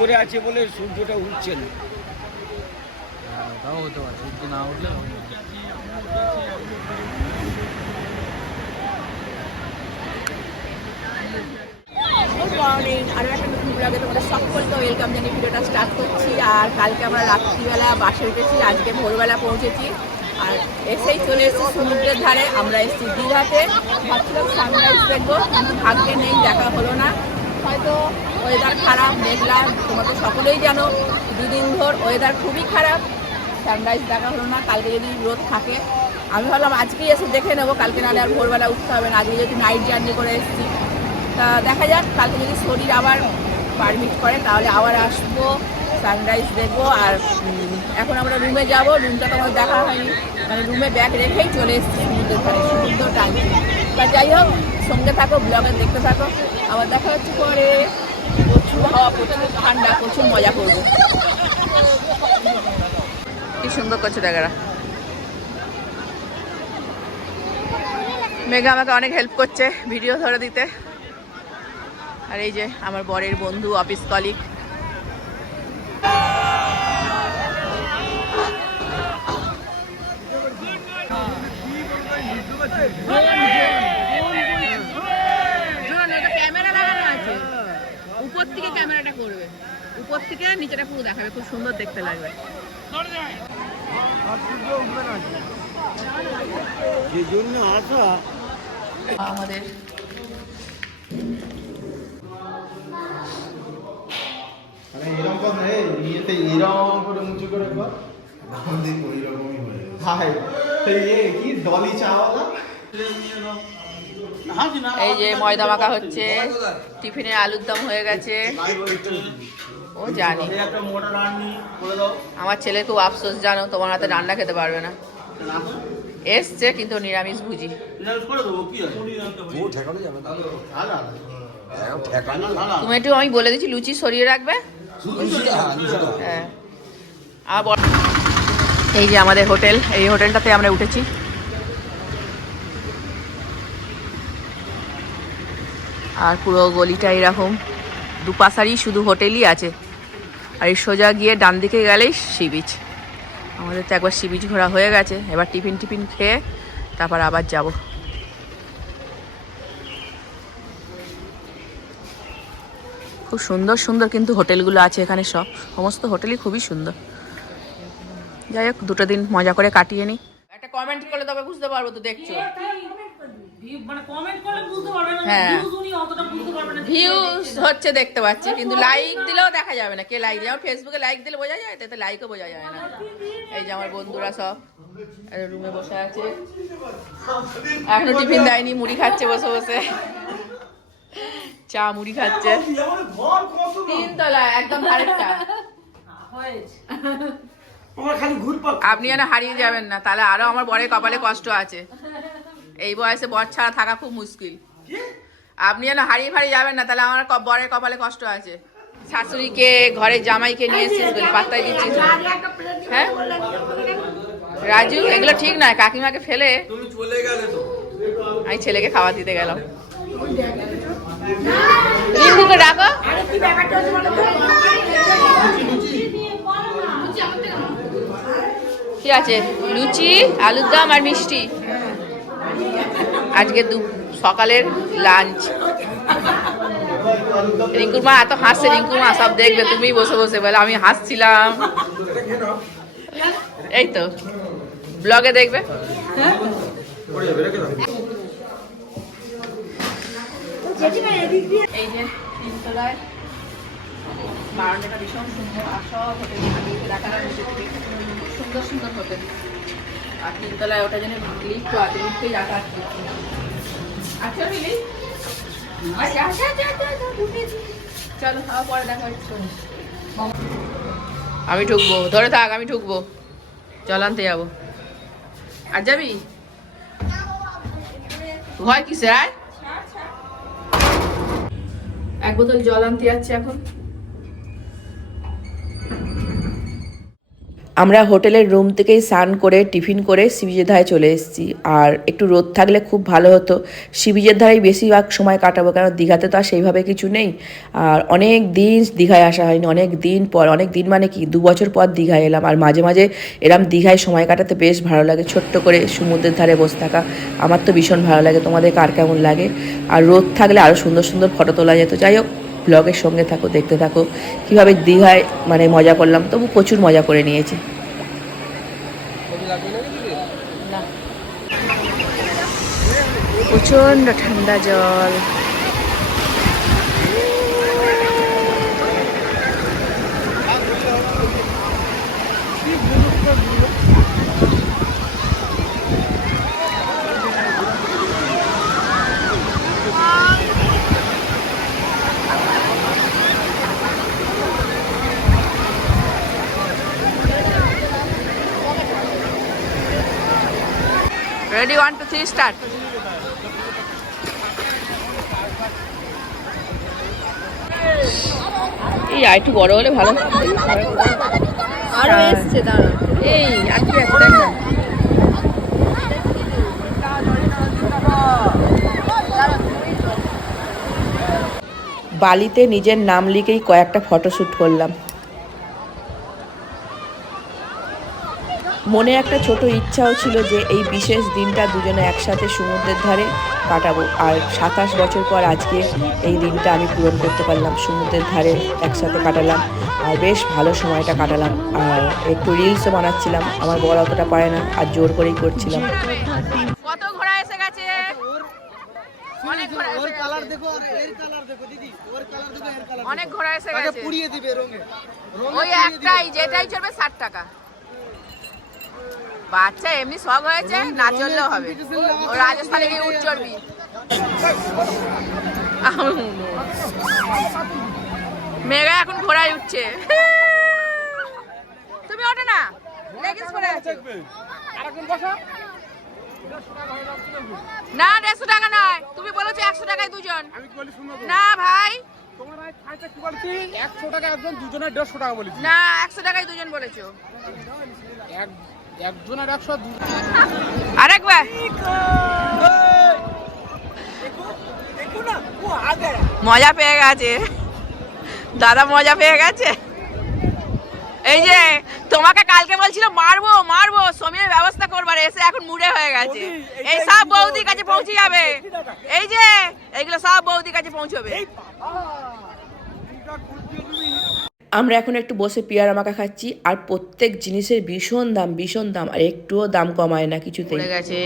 করে আছে বলে সূর্যটা উঠছে না। হ্যাঁ, তাও হতে পারে সূর্য না উঠলে গুড মর্নিং আরও একটা নতুন ব্লগে তোমাদের সকলকে ওয়েলকাম জানিয়ে ভিডিওটা স্টার্ট করছি। আর কালকে আমরা রাত্রিবেলা বাসে উঠেছি আজকে ভোরবেলা পৌঁছেছি। আর এসেই চলে এসেছি সমুদ্রের ধারে আমরা এসেছি দীঘাতে। ভাবছিলাম সানরাইজ দেখব কিন্তু ভাগ্যে নেই দেখা হলো না। হয়তো ওয়েদার খারাপ, মেঘলা তোমরা তো সকলেই জানো। দুদিন ধর ওয়েদার খুবই খারাপ। সানরাইজ দেখা হলো না, কালকে যদি রোদ থাকে। আমি ভাবলাম আজকেই এসে দেখে নেব, কালকে নাহলে আর ভোরবেলা উঠতে হবে না। আজকে যেহেতু নাইট জার্নি করে এসেছি। তা দেখা যাক, কালকে যদি শরীর আবার পারমিট করে, তাহলে আবার আসব সানরাইজ দেখব আর এখন আমরা রুমে যাব। রুমটা তো আমার দেখা হয়নি। মানে রুমে ব্যাগ রেখেই চলে এসেছি সমুদ্রের ধারে। সমুদ্র টানছি তা যাই হোক, সঙ্গে থাকো ব্লগে দেখতে থাকো। আবার দেখা হচ্ছে পরে। প্রচুর হাওয়া, প্রচুর ঠান্ডা, প্রচুর মজা করব। কি সুন্দর করছে দেখারা। মেঘা আমাকে অনেক হেল্প করছে ভিডিও ধরে দিতে। আর এই যে আমার বরের বন্ধু অফিস কলিগ ক্যামেরা লাগানো আছে উপর থেকে ক্যামেরাটা করবে উপর থেকে নিচেটা পুরো দেখাবে খুব সুন্দর দেখতে লাগবে। যে আমাদের এই যে ময়দা মাখা হচ্ছে টিফিনে আলুর দম হয়ে গেছে। ও জানি। আমার ছেলে খুব আফসোস জানো? তোমার হাতে রান্না খেতে পারবে না। এসছে কিন্তু নিরামিষ ভুজি। ঠেকানো তুমি একটু আমি বলে দিচ্ছি লুচি সরিয়ে রাখবে? হ্যাঁ হ্যাঁ। আর এই যে আমাদের হোটেল এই হোটেলটাতে আমরা উঠেছি। আর পুরো গলিটা এরকম। দুপাশারই শুধু হোটেলই আছে। আর এই সোজা গিয়ে ডান দিকে গেলেই সি বিচ। আমাদের তো একবার সি বিচ ঘোরা হয়ে গেছে। এবার টিফিন টিফিন খেয়ে তারপর আবার যাব। খুব সুন্দর সুন্দর কিন্তু হোটেলগুলো আছে এখানে সব। সমস্ত হোটেলই খুবই সুন্দর। যাই হোক দুটো দিন মজা করে কাটিয়ে নিই। একটা কমেন্ট করলে তবে বুঝতে পারব তো দেখছ। ভিউজ উনি অতটা বুঝতে পারবে না ভিউজ হচ্ছে দেখতে পাচ্ছি কিন্তু লাইক দিলেও দেখা যাবে না। কে লাইক আমার ফেসবুকে লাইক দিলে বোঝা যায় তাতে লাইকও বোঝা যায় না। এই যে আমার বন্ধুরা সব রুমে বসে আছে। এখনও টিফিন দেয়নি মুড়ি খাচ্ছে বসে বসে। চা মুড়ি খাচ্ছে। তিন তলা একদম ধারেরটা আপনি যেন হারিয়ে যাবেন না তাহলে আরও আমার বরের কপালে কষ্ট আছে। এই বয়সে বর ছাড়া থাকা খুব মুশকিল। আপনি যেন হারিয়ে ফারিয়ে যাবেন না তাহলে আমার ক- বরের কপালে কষ্ট আছে। শাশুড়িকে ঘরের জামাইকে নিয়ে এসেছিস বলে পাত্তাই দিচ্ছিস হ্যাঁ? রাজু এগুলো ঠিক নয় কাকিমাকে ফেলে। তুমি চলে গেলে তো। আমি ছেলেকে খাবার দিতে গেলাম। রিঙ্কুকে ডাকো। কি আছে? লুচি আলুর দম আর মিষ্টি। আজকে দু সকালের লাঞ্চ রিঙ্কুর মা এত হাসছে, রিঙ্কুর মা সব দেখবে তুমি বসে বসে বলে, আমি হাসছিলাম। এই তো ব্লগে দেখবে? এই যে, তিনতলায় সুন্দর, আর সুন্দর হোটেল আর তিনতলায় ওটা যেন লিফট আছে লিফটেই রাখা আছে। চলো আবার পরে দেখা হচ্ছে আমি ঢুকবো ধরে থাক আমি ঢুকবো। চল আনতে যাব। আর যাবি? ভয় কিসে আয়। এক বোতল জল আনতে যাচ্ছি এখন। আমরা হোটেলের রুম থেকেই স্নান করে, টিফিন করে সিবিজের ধারে চলে এসেছি। আর একটু রোদ থাকলে খুব ভালো হতো। সিবিজের ধারেই বেশিরভাগ সময় কাটাবো, কারণ দীঘাতে তো আর সেইভাবে কিছু নেই। আর অনেক দিন দীঘায় আসা হয়নি, অনেক দিন পর, অনেক দিন মানে কি, দু বছর পর দীঘায় এলাম। আর মাঝে মাঝে এরম দীঘায় সময় কাটাতে বেশ ভালো লাগে, ছোট্ট করে সমুদ্রের ধারে বসে থাকা। আমার তো ভীষণ ভালো লাগে, তোমাদের কার কেমন লাগে? আর রোদ থাকলে আরও সুন্দর সুন্দর ফটো তোলা যেত। যাই হোক ব্লগের সঙ্গে থাকো, দেখতে থাকো। কীভাবে দীঘায় মানে মজা করলাম, তবু প্রচুর মজা করে নিয়েছি। প্রচণ্ড ঠান্ডা জল। Ready one two three start এই আর একটু বড় হলে ভালো। আরও এসছে দাঁড়া এই আর কি একটা বালিতে নিজের নাম লিখেই কয়েকটা ফটোশ্যুট করলাম। মনে একটা ছোট ইচ্ছাও ছিল যে এই বিশেষ দিনটা দুজনে একসাথে সমুদ্রের ধারে কাটাবো। আর সাতাশ বছর পর আজকে এই দিনটা আমি পূরণ করতে পারলাম সমুদ্রের ধারে একসাথে কাটালাম। আর বেশ ভালো সময়টা কাটালাম। আর একটু রিলসও বানাচ্ছিলাম আমার বড় অতটা পারে না আর জোর করেই করছিলাম। কত ঘোড়া এসে গেছে? অনেক ঘোড়া এসে কালার দেখো আর এর কালার দেখো দিদি। ওর কালার দেখো এর কালার অনেক ঘোড়া এসে আগে গেছে পুড়িয়ে দিবে রঙে ওই একটাই যেটাই চলবে ষাট টাকা। বাচ্চা এমনি শখ হয়েছে না চললেও হবে। ও রাজস্থানে গিয়ে উঠ চড়বি। মেঘা এখন ঘোড়ায় উঠছে। তুমি ওঠে না। লেগিংস পরে আছো। না দেড়শো টাকা নয়। তুমি বলেছ একশো টাকায় দুজন। না ভাই। একশো টাকা একজন দুজনের দেড়শো টাকা বলেছি। না একশো টাকায় দুজন বলেছ। একজনের একশো আরেকবার। মজা পেয়ে গেছে। দাদা মজা পেয়ে গেছে। এই যে তোমাকে কালকে বলছিল মারবো মারবো সময়ের ব্যবস্থা করবার। এসে এখন মুড়ে হয়ে গেছে। এই সব বৌদির কাছে পৌঁছে যাবে। এই যে এইগুলো সব বৌদির কাছে পৌঁছবে। আমরা এখন একটু বসে পেয়ারা মাখা খাচ্ছি, আর প্রত্যেক জিনিসের ভীষণ দাম ভীষণ দাম, আর একটুও দাম কমায় না কিছুতে গেছে।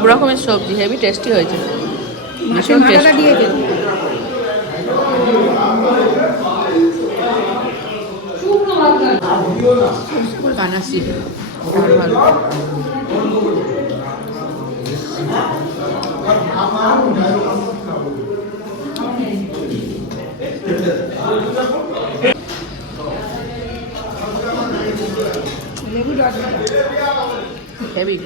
সব রকমের সবজি হেভি টেস্টি হয়েছে। ভীষণ টেস্টি আরও ভালো। হেভি।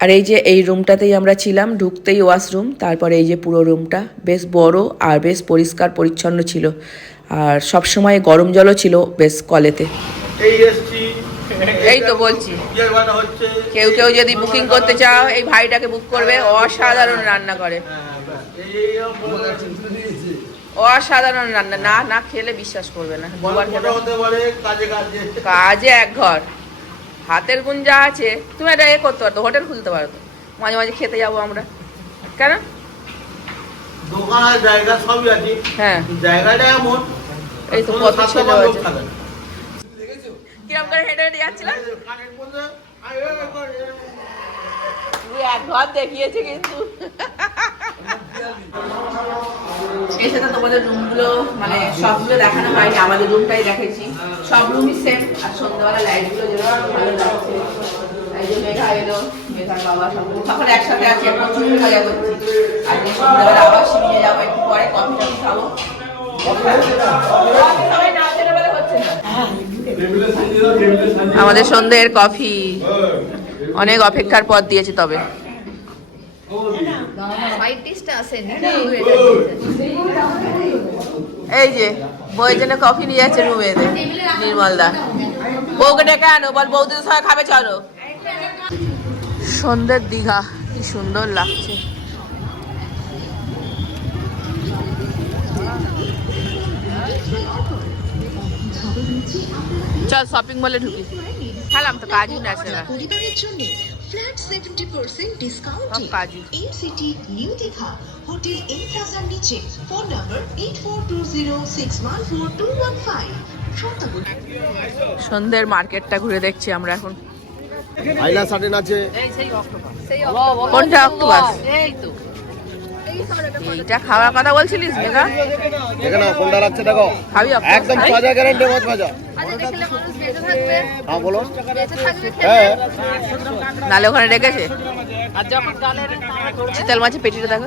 আর এই যে এই রুমটাতেই আমরা ছিলাম ঢুকতেই ওয়াশরুম তারপরে এই যে পুরো রুমটা বেশ বড় আর বেশ পরিষ্কার পরিচ্ছন্ন ছিল। আর সব সময় গরম জলও ছিল বেশ কলেতে। এই তো বলছি। কেউ কেউ যদি বুকিং করতে চাও এই ভাইটাকে বুক করবে অসাধারণ রান্না করে অসাধারণ রান্না না না খেলে বিশ্বাস করবে না। পারে কাজে এক ঘর। হাতের গুণ যা আছে তুমি এটা এ করতে পারতো হোটেল খুলতে পারতো। মাঝে মাঝে খেতে যাব আমরা। কেন? দোকান আর জায়গা সবই আছে। হ্যাঁ। জায়গাটা এমন এই তো কত ছেলে আছে। কিরম করে হেঁটে হেঁটে। তুই এক ঘর দেখিয়েছে কিন্তু। এসে তো তোমাদের রুমগুলো মানে সবগুলো দেখানো হয়নি, আমাদের রুমটাই দেখেছি। সব রুমই সেম আর সন্ধ্যাবেলা লাইটগুলো ভালো লাগছে। সকলে একসাথে আবার যাব পরে কফি আমাদের সন্ধ্যের কফি অনেক অপেক্ষার পর দিয়েছে তবে। এই যে বই জন্য কফি নিয়ে যাচ্ছে রুমে নির্মল দা বউকে ডেকে আনো বল বৌদির সঙ্গে খাবে চলো। সন্ধ্যের দীঘা কি সুন্দর লাগছে। চল শপিং মলে ঢুকি। খেলাম তো কাজই না জন্য flat seventy percent discount in city new Digha hotel M প্লাজার নিচে। Phone number eight four two zero six one four two one five সন্ধ্যের মার্কেটটা ঘুরে দেখছি আমরা এখন। আইলা সাটেন আছে। কোনটা? অক্টোপাস এইটা খাওয়ার কথা বলছিলিস মেঘা দেখে নাও কোনটা লাগছে দেখো। খাবি একদম তাজা গ্যারান্টি মাছ ভাজা হ্যাঁ বলো। হ্যাঁ। নালে ওখানে রেখেছে। চিতাল মাছের পেটিটা দেখো।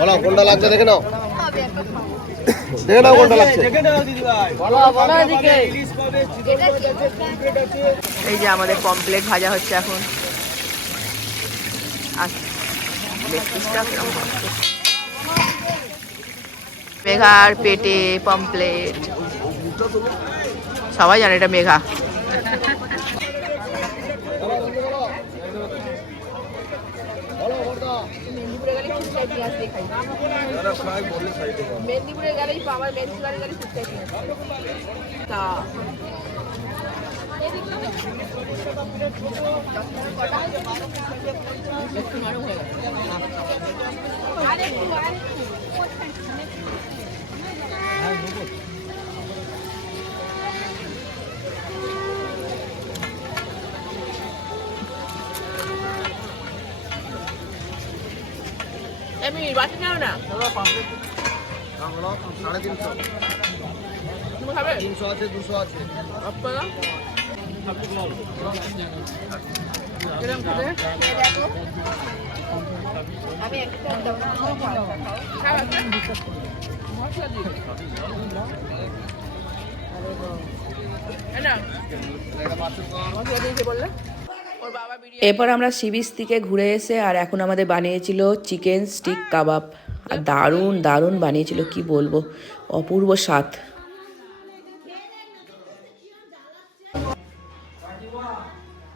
বলো কোনটা লাগছে দেখে নাও। দেখে নাও কোনটা লাগছে। এই যে আমাদের কমপ্লেট ভাজা হচ্ছে এখন। আর মেঘার পেটে পমপ্লেট। সবাই জানে এটা মেঘা। মেদিনীপুরে গেলেই আমার মেদিনীপুরে গেলে ফুচকা তা এমনি বাটি নাও না। সাড়ে তিনশো তিনশো আছে দুশো আছে। আপনারা এরপর আমরা সি বিচ থেকে ঘুরে এসে আর এখন আমাদের বানিয়েছিল চিকেন স্টিক কাবাব। আর দারুণ দারুণ বানিয়েছিল, কি বলব? অপূর্ব স্বাদ।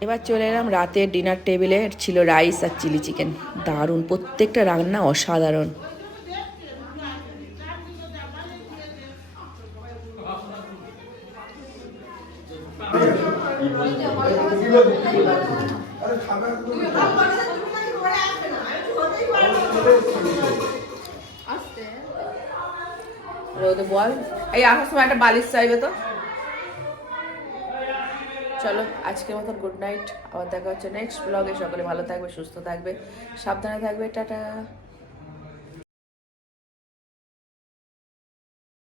এবার চলে এলাম রাতের ডিনার টেবিলে ছিল রাইস আর চিলি চিকেন দারুণ, প্রত্যেকটা রান্না অসাধারণ। বল। এই আসার সময় একটা বালিশ চাইবে তো। চলো, আজকের মতন গুড নাইট আবার দেখা হচ্ছে নেক্সট ব্লগে সকলে ভালো থাকবে, সুস্থ থাকবে। সাবধানে থাকবে। টাটা।